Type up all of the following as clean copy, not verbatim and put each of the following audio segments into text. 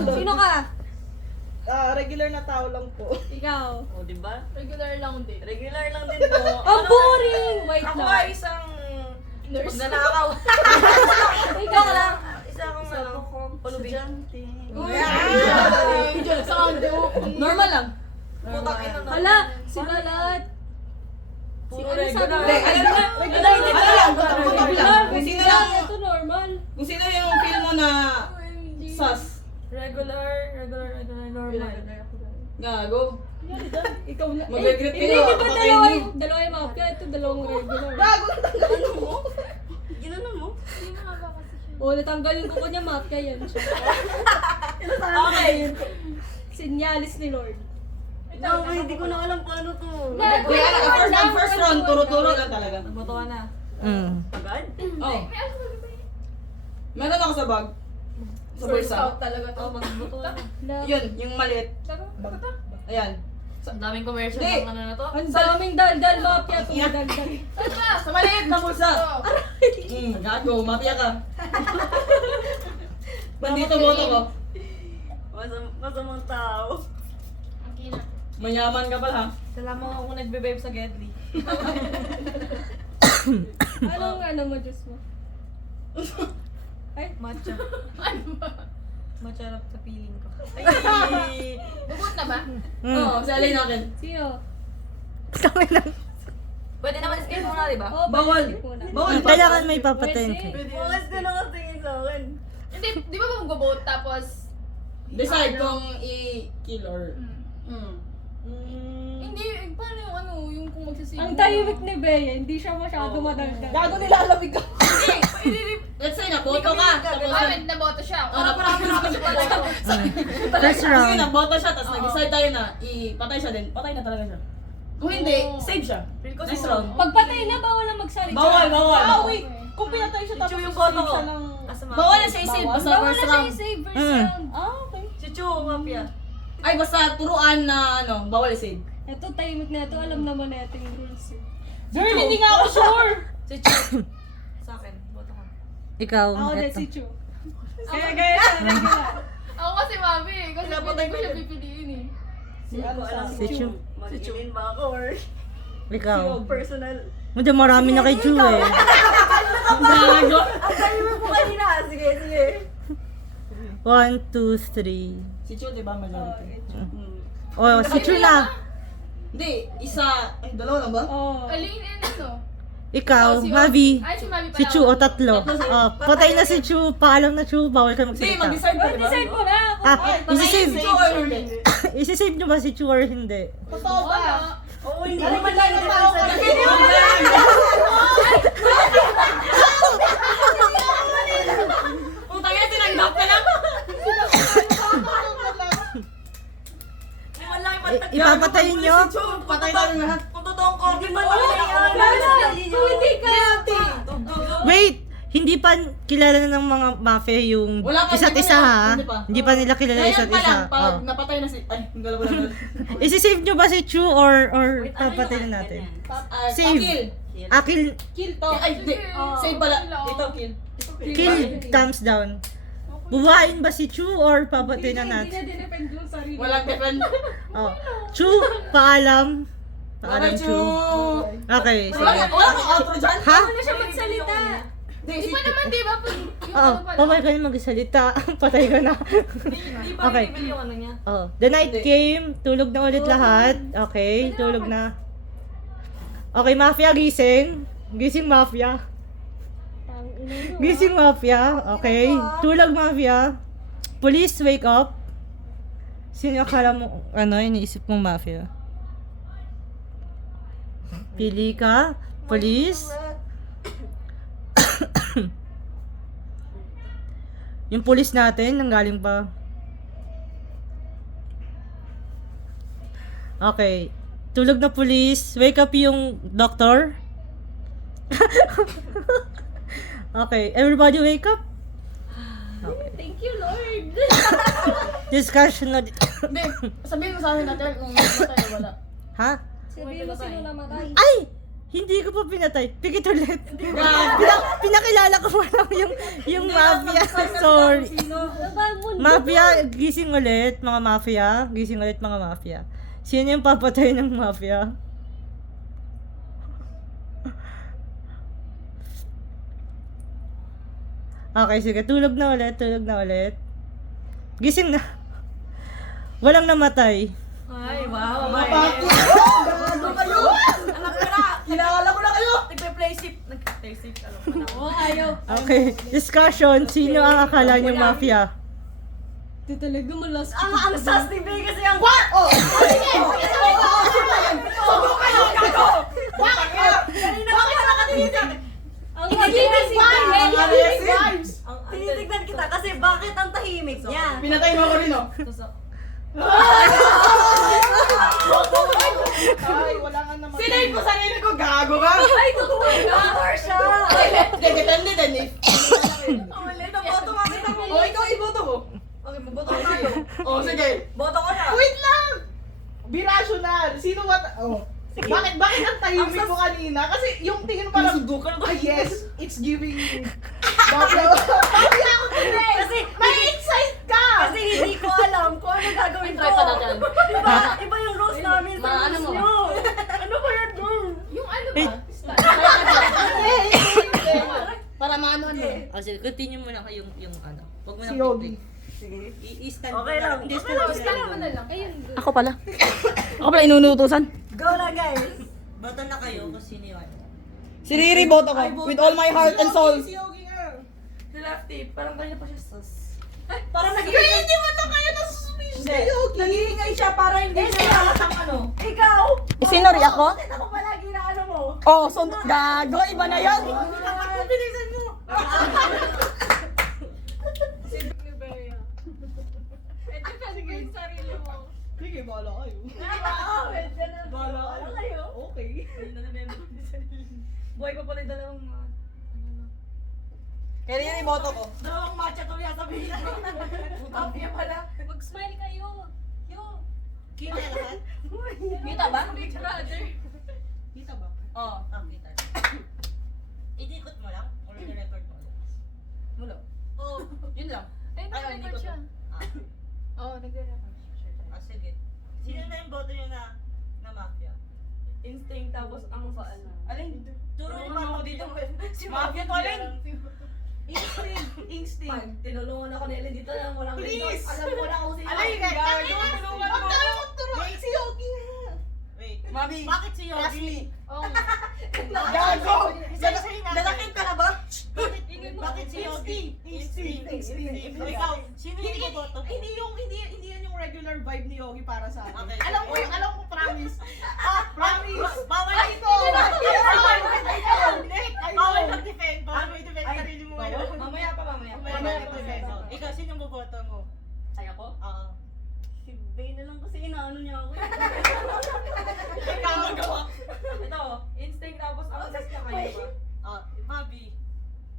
Sino ka? Regular na tao lang po. Ikaw. O, diba? Regular lang din. Regular lang din po. Ang boring! Wait Ako lang. ay isang... Nurse. Magnanakaw. Ikaw lang. Isa akong estudyante. Ay, Diyos, ang joke. Normal lang. Putang ina na. Hala, si Balat. Puro ano regular. sabi mo? Regular. Regular. Kung sino Regular. lang. Ito normal. Kung sino yung feel mo na sus. Regular, normal. Gago. Ikaw na. Mag-regret Hindi, kayo, di ba papatayin dalawa niyo. dalawa yung mafia? Ito dalawang regular. Gago. Ano mo? Ginanon mo? Hindi mo nga ba kasi siya? O, natanggalin ko kanya mafia yan siya. Okay. Sinyalis ni Lord. No, hindi ko na alam paano to. Kuya, first round, turo-turo lang talaga. Nagboto ka na. Agad? Oh. Meron ako sa bag. Sa First bulsa. out talaga to. Oo, magboto ka na. Yun, yung maliit. Ayan. Ang daming commercial Hindi. ng ano na to. Ang daming daldal mafia itong daldal. Sa maliit na bulsa. Gago, mafia ka. Bandito boto ko. Masamang tao. Okay na. Mayaman ka pala. Salamat ako nagbe-babe sa Gedli. Anong ano mo, Diyos mo? Ay, Matcha. Ano ba? Matcha sa feeling ko. Bubot na ba? Oo, sa alay natin. sino? Pwede naman skip muna, di ba? Oh, Bawal. balik muna. Bawal. Kailangan may papatayin ka. Pwede. Bukas ka na tingin sa akin. Hindi, di ba mag-vote tapos... Decide kung i-kill or... Hindi, paano yung ano, yung kung magsisave Ang mo? tahimik ni Bea, hindi siya masyado madaldal. Gago nilalamig ka. Let's say na, boto ka. Tapos, Ah, wait, naboto siya. First Kasi round. naboto siya, tapos nag-decide tayo na ipatay siya din. Patay na talaga siya. Kung hindi, save siya. Next round. Pagpatay na, bawal na magsalita. Bawal, bawal. Ah, wait. Kung pinatay siya Tapos yung boto ko. Bawal na siya i-save basta Bawal first na siya round. i-save first Mm. round. Ah, okay. Si Chu, mafia. Ay, basta turuan na ano, bawal i-save. Ito, tahimik na ito. Alam naman natin yung rules. eh. Girl, hindi nga ako sure. Si Chu. Sa akin, boto ka. Ikaw, Ako din eto. si Chu. Kaya gaya siya, regular. Ako kasi mami, kasi Pinapatay hindi ko ko siya yun. pipiliin eh. Hindi ko alam Si kung Chu. mag-ilin ba ako or Ikaw. personal. Medyo marami na kay Chu eh. Gago. Ang tayo mo kanina. Sige, sige. 1, 2, 3. Si Chu, di ba, majority? Oh, si Chu na. Hindi, isa, ay, dalawa lang ba? Oh. Alin and ano? Ikaw, Oh, si Mavi. Ay, si Mavi Si pala. Chu, o tatlo. Oh, patay na si Chu. Paalam na Chu. Bawal ka Hindi, magsalita. mag-decide ka, Oh, di ba? decide mo na. Isi-save. Chu or hindi? Isi-save nyo ba si Chu or hindi? Totoo Oo ba? na. Oo, hindi Ano naman ba lang yung yung tao ko? Putang ina, tinanggap ka lang. Wala yung patag. Ipapatayin nyo? Si Chu, patay tayo lahat. Kung totoong COVID man Wala, kung hindi ka. Wait! Hindi pa kilala na ng mga mafia yung Wala pa, isa't hindi pa isa na- ha? hindi pa. Hindi pa nila kilala Ngayon isa't pa isa. lang, pag Oh. napatay na si... Ay, ang galaw lang. Isi-save nyo ba si Chu or papatayin natin? Save. Kill. Akil, Kill to. Ay, di. Save pala. Dito, kill. kill thumbs down. Buhain ba si Chu or papatayin na Hindi natin? na dinepend yung sarili. Walang defend. Oh. Chu, paalam. Paalam, Okay, Chu. Okay, Wala sige. wala kang outro dyan? Ha? Wala siya magsalita. Hindi, Di ba naman, di ba? Pag yung Oo, ano pala. pamay ka na magsalita. Patay ka na. Hindi pa Okay. bibili yung ano niya. Oh, the night Hindi. came, tulog na ulit lahat. Okay, tulog na. Okay, mafia gising. Gising mafia. Gising mafia. Okay, tulog mafia. Police, wake up. Sino akala mo, ano, iniisip mong mafia? Pili ka. Police. Yung police natin, nanggaling pa. Okay. Tulog na police. Wake up yung doctor. Okay. Everybody wake up. Thank you, Lord. Discussion na. Hindi, sabihin mo sa akin natin kung matay o wala. Ha? Sabihin mo sino namatay. Ay! Hindi ko pa pinatay. Pikit ulit. Pinakilala ko pa lang yung mafia. Sorry. Mafia, gising ulit mga mafia. Gising ulit mga mafia. Sino yung papatay ng mafia? Okay, sige. Tulog na ulit. Gising na. Walang namatay. Ay, wow. Mapakot! Ano kayo? Alam ko na. Kilala ko na kayo! Nagpe-play safe. Nagpe-play safe. Alam ko na. Oo, ayaw. Okay, discussion. Sino ang akala niyong mafia? Ito talaga malas. Ang sas ni Bea kasi ang... What? Oh! Sige! Sundo kayo! Gago! Bakit kayo? Kanina ka pala katinitig. Ang aggressive Vibes! Tinitignan kita kasi bakit ang tahimik niya? Pinatay mo ako rin, oh. Ay, wala nga naman. Sinave ko sarili ko, gago ka! Ay, totoo na! siya! Hindi, depende din eh. Ulit, ang boto makita mo. O, ikaw iboto mo. Okay, maboto ko tayo. O, sige. Boto ko na. Wait lang! Be rational. Sino ba? Oh. Bakit ang tahimik mo kanina? Kasi yung tingin mo parang, yes, it's giving Bakit ako today? Kasi, May-excite ka! kasi hindi ko alam kung ano gagawin ko. Try pa natin. Iba yung rules namin sa Ano rules mo? nyo. Ano ba yan, girl? Yung ano ba? Para maano ano. Oh, sige, continue mo na yung ano. Huwag mo na Si Yogi. Sige. I-stand Okay mo na. lang. Hindi, Okay stand lang, mo okay stand Kailangan mo. mo na lang. Ayun, good. Ako pala. Ako pala inunutusan. Go na, guys. Bata na kayo kung sino yun. Si Riri, boto ko. With all my heart and soul. Si Lefty, parang kanina pa siya sus. Parang Hindi mo na kayo nasusumish si Yogi. Nag-iingay siya para hindi siya lahat ang ano. Ikaw? Sino, Ri, ako? Bakit ako palagi na ano mo? Oh, so gago. Iba na yan. Bilisan mo. Defend mo yung sarili mo. Sige, bahala kayo. Bala kayo. Okay. Buhay pa pala yung dalawang Kaya yun yung boto ko. dalawang matcha to yan sabihin. Mafia pala. Mag-smile kayo. Yo. Kita lahat? Kita ba? Big brother. Kita ba? Oo. Kita. Idikot mo lang? Or i-record mo ulit? Mulo. Oh. Yun lang. Ay, nag-record siya. Ah, Oo, nag-record. sige. Sino na yung boto niyo na mafia? Instinct tapos ang ano. Alin? Turuan mo ako dito. Si Mafia to alin? Instinct. Instinct. Pag tinulungan ako ni Ellen dito lang walang Please! alam ko na kung sino. Alay, Gago, tulungan mo. Huwag tayo magturuan. Si Yogi nga. Wait. Mami. Bakit si Yogi? Ashley. Oo nga. Gago. Lalakit ka na ba? Bakit si Yogi? Instinct. Ikaw, sino yung boto? Hindi yan yung regular vibe ni Yogi para sa akin. Okay. Alam ko, promise. Promise. Bawal Ito. Bawal mag-defend. Bawal mag-defend Ay, sarili mo ngayon. Mamaya pa, mamaya. Mamaya mag-defend. Ikaw, sino boboto mo? Ay ako? Oo. Si Bea na lang kasi inaano niya ako. Ikaw magawa. Ito, instinct tapos ang assess niya kayo ba? Mabi.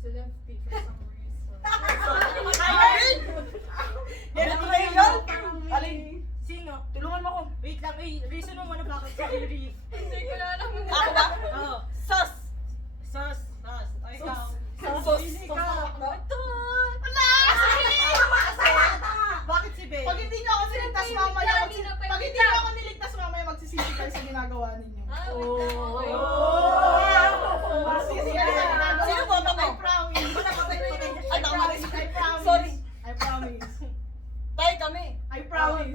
So, lefty for some reason. Ayun! Yan ang yun! Alin? Sino? Tulungan mo ako. Wait lang, reason mo muna bakit si Riri. Hindi ko na alam. Ako ba? Oo. Sus! Sus! O ikaw. Wala! Bakit si Bea? Pag hindi niyo ako niligtas mamaya, pag hindi niyo ako niligtas mamaya, magsisisi kayo sa ginagawa ninyo. Magsisisi kayo sa ginagawa Sino boto mo? I promise. Ay, tama rin. I promise. Sorry. I promise. Tayo kami. I promise.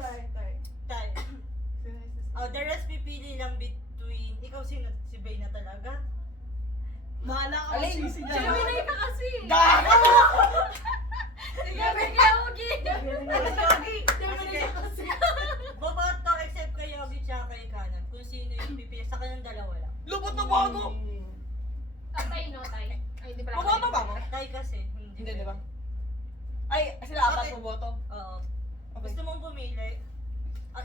Tayo. The rest pipili lang between, ikaw sino? Si Bea na talaga? Bahala ka Alin? magsisi dyan. Gemini ka kasi. Gago! Sige, bigyan mo, Boboto except kay Yogi tsaka kay Kanan. Kung sino yung pipili, sa kanilang dalawa lang. Lubot na bago! Tay, no, tay. Ay, hindi pala. Bumoto ba ako? Tayo kasi. Hindi, di ba? Ay, sila apat Okay. mo boto. Oo. Okay. Gusto mong pumili?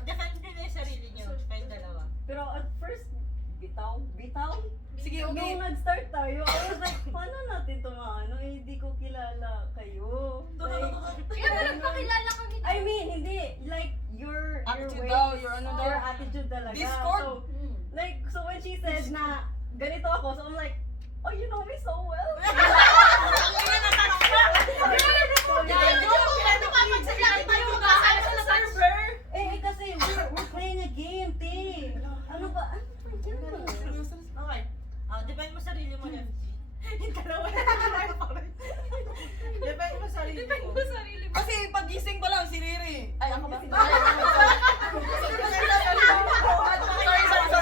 Defend nila yung sarili nyo, kayong dalawa. Pero at first, bitaw? Sige, Nung okay. nag-start tayo, I was like, paano natin ito maano? Eh, hindi ko kilala kayo. Like, Kaya na nagpakilala kami. I mean, hindi. Like, your Attitude way, daw, your ano daw. your attitude talaga. Discord. So, like, so when she said na ganito ako. So I'm like, oh, you know me so well. Eh, kasi we're playing a game, te. Ano ba? Ano ba yun? Okay. Depend mo sarili mo, Lefty. Yung dalawa na Depend mo sarili mo. Depende mo sa sarili mo. Kasi pagising ko lang si Riri. Ay, ako ba?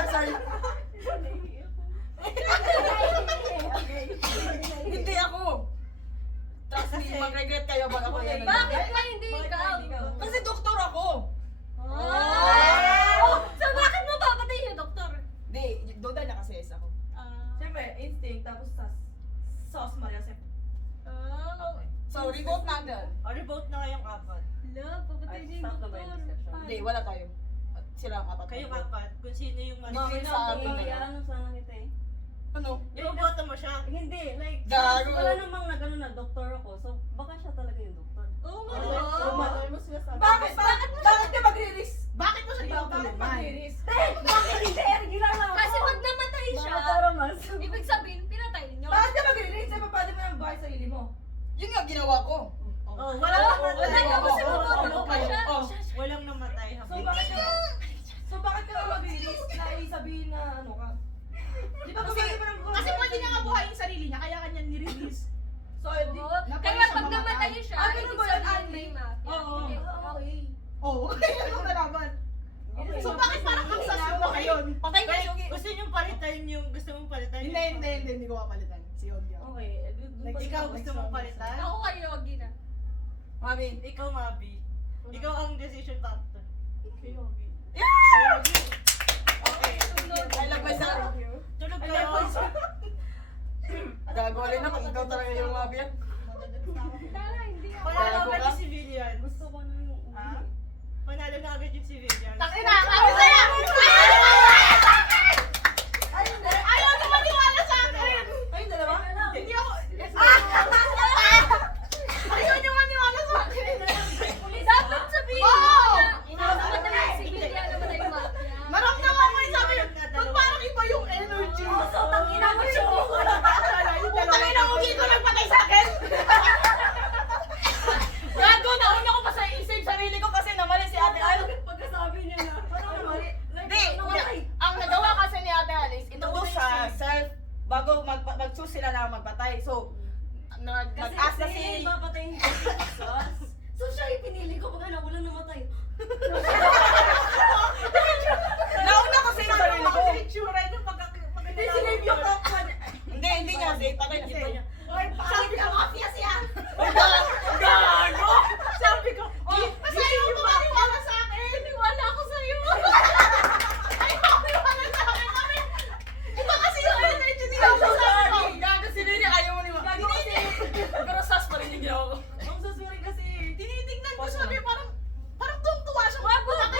Sorry. Hindi ako. Tapos Kasi- mag-regret kayo pag ako yan. Bakit ba hindi ikaw? Kasi doktor ako. Oh! So bakit mo papatayin yung doktor? Hindi, duda niya kasi is ako. Siyempre, instinct, tapos sauce Maria Sep. Oh. So, revote na agad. Revote na kayong apat. Love, papatayin niya yung Stop na ba yung doktor. discussion? Hindi, wala tayo. At sila ang apat. Kayong apat. Kung sino yung mas... Bakit sa atin na lang? Ano sana kita eh? Ano? Iboboto mo siya. Hindi, like, Gago. wala namang nagano na doktor ako. So, baka siya talaga yung doktor. Oo nga. Bakit? mo sinasabi? Bakit ka mag-release? Bakit mo siya Bakit tinutulungan? mag-release? Bakit hindi? Regular lang ako. Kasi pag namatay siya, Para mas. ibig sabihin, pinatay niyo. Bakit ka mag-release? Ay, paano mo nang buhay sa sarili mo? Yun nga ginawa ko. Wala namatay. Wala ka kasi maboto pa siya. Oh. Walang namatay. So bakit ka mag-release na sabihin na ano ka? Di ba Kasi, pwede mo nang buhay kasi sa pwede sarili niya mo? nga buhayin yung sarili niya, kaya kanya ni-release. So, di, Oo. Na Kaya pwede siya pag namatay mamatay. siya, ganun ibig ba yun, sabihin Andy? may mafia. Oo. Hindi. Okay. Oo, kaya yung nalaman. So bakit parang ang sas mo ngayon? Patay ka, Shogi. Gusto niyong palitan yung gusto mong palitan? Hindi ko papalitan. Si Yogi ako. Okay, Like, Ikaw gusto mong palitan? Ako kay Yogi na. Mami. Ikaw, Mabi. Ikaw ang decision factor. Yeah! Okay. I love myself. Tulog kayo. Gagawin na kung ikaw talaga yung Mami yan. Tara, hindi ako. Panalo Gago agad ka? yung civilian. gusto ko na yung Panalo na agad yung civilian. Tangina,